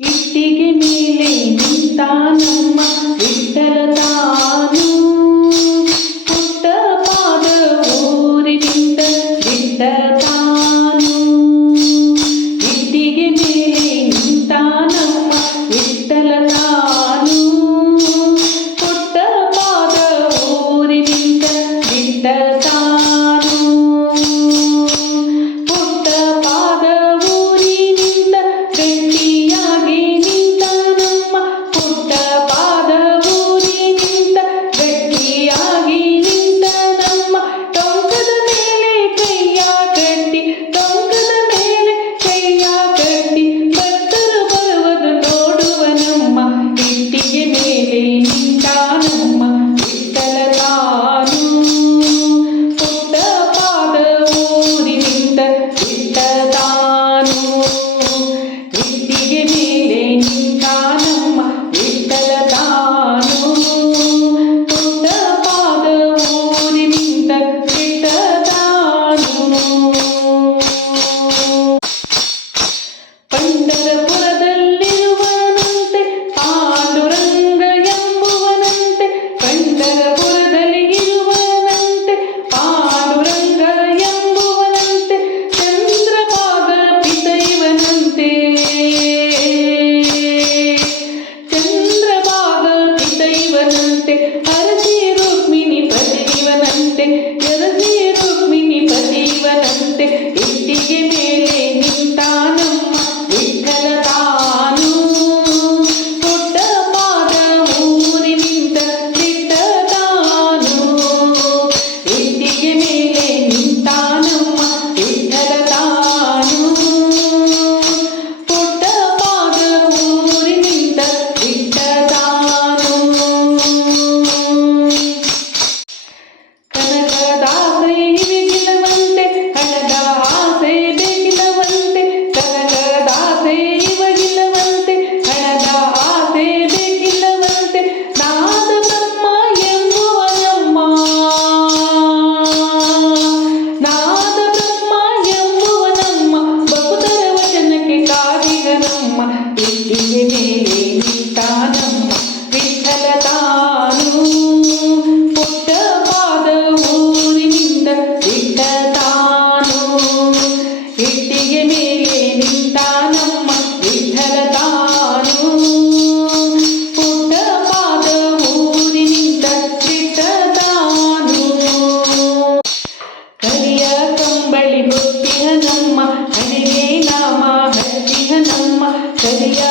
ಇಟ್ಟಿಗೆ ಮೇಲೆ ನಿಂತ ನಮ್ಮ ವಿಠಲ ತಾನು, ಪುಟ್ಟ ಪಾದ ಊರಿನಿಂದ ಬಿಟ್ಟ ತಾನು. ಇಟ್ಟಿಗೆ ಮೇಲೆ ನಿಂತ ನಮ್ಮ ವಿಠಲ ತಾನು, ಪುಟ್ಟ ಪಾದ ಊರಿನಿಂದ ಬಿಟ್ಟ ತಾನು. ಪುಟ್ಟ ಪಾದ ಊರಿನಿಂದ ಗಟ್ಟಿಯಾಗಿ ನಿಂತ ನಮ್ಮ, ಪುಟ್ಟ ಪಾದ ಊರಿನಿಂದ ಗಟ್ಟಿಯಾಗಿ ನಿಂತ ನಮ್ಮ. ಟೊಂಕದ ಮೇಲೆ ಕೈಯ ಕಟ್ಟಿ, ಟೊಂಕದ ಮೇಲೆ ಕೈಯ ಕಟ್ಟಿ, ಭಕ್ತರು ಬರುವುದು ನೋಡುವ ನಮ್ಮ. ಇಟ್ಟಿಗೆ ಮೇಲೆ ನಿಂತ ನಮ್ಮ ವಿಠಲ ತಾನು, ಪುಟ್ಟ ಪಾದ ಊರಿನಿಂದ ಬಿಟ್ಟ ತಾನು. ಇಟ್ಟಿಗೆ ಮೇಲೆ ನಿಂತ ನಮ್ಮ ವಿಠಲ ತಾನು, ಪುಟ್ಟ ಪಾದ ಊರಿನಿಂದ ಬಿಟ್ಟ ತಾನು. ಪಂಢರಪುರದಲ್ಲಿರುವನಂತೆ ಪಾಂಡುರಂಗ ಎಂಬುವನಂತೆ, ಪಂಢರಪುರದಲ್ಲಿ ಇರುವನಂತೆ ಪಾಂಡುರಂಗ ಎಂಬುವನಂತೆ. ಚಂದ್ರಭಾಗ ಪಿತ ಇವನಂತೆ, ಚಂದ್ರಭಾಗ ಪಿತ ಇವನಂತೆ. ಅರಸಿ ರುಕ್ಮಿಣಿ ಪತಿ ಇವನಂತೆ, ಅರಸಿ ರುಕ್ಮಿಣಿ ಪತಿ ಇವನಂತೆ. ಇಟ್ಟಿಗೆ ಮೇಲೆ ನಿಂತ ನಮ್ಮ ವಿಠಲ ತಾನು, ಪುಟ್ಟ ಪಾದ ಊರಿನಿಂದ ಬಿಟ್ಟ ತಾನು. ಇಟ್ಟಿಗೆ ಮೇಲೆ ನಿಂತ ನಮ್ಮ ವಿಠಲ ತಾನು, ಪುಟ್ಟ ಪಾದ ಊರಿನಿಂದ ಬಿಟ್ಟ ತಾನು. ಕನಕದ ಆಸೆ ಇವಿಗಿಲ್ಲವಂತೆ, ಹಣದ ಆಸೆ ಬೇಕಿಲ್ಲವಂತೆ. ಕನಕದ ಆಸೆ ಇವಾಗಿಲ್ಲವಂತೆ, ಹಣದ ಆಸೆ ಬೇಕಿಲ್ಲವಂತೆ. ನಾದ ಬ್ರಹ್ಮ ಎಂಬುವ ನಮ್ಮ, ನಾದ ಬ್ರಹ್ಮ ಎಂಬುವ ನಮ್ಮ. ಭಕ್ತರ ವಚನಕ್ಕೆ ಕಾದಿಗ ನಮ್ಮ. ಇಟ್ಟಿಗೆ ಮೇಲೆ ನಿಂತ ನಮ್ಮ ವಿಠಲ ತಾನು, ಪುಟ್ಟ ಪಾದ ಊರಿನಿಂದ ಬಿಟ್ಟ ತಾನು. ಇಟ್ಟಿಗೆ ಮೇಲೆ ನಿಂತ ನಮ್ಮ ವಿಠಲ ತಾನು, ಪುಟ್ಟ ಪಾದ ಊರಿನಿಂದ ಬಿಟ್ಟ ತಾನು. ಕರಿಯ ಕಂಬಳಿ ಬುತ್ತಿಹ ನಮ್ಮ, ಹಣೆಗೆ ನಾಮ ಹಚ್ಚಿಹ ನಮ್ಮ. ಕರಿಯ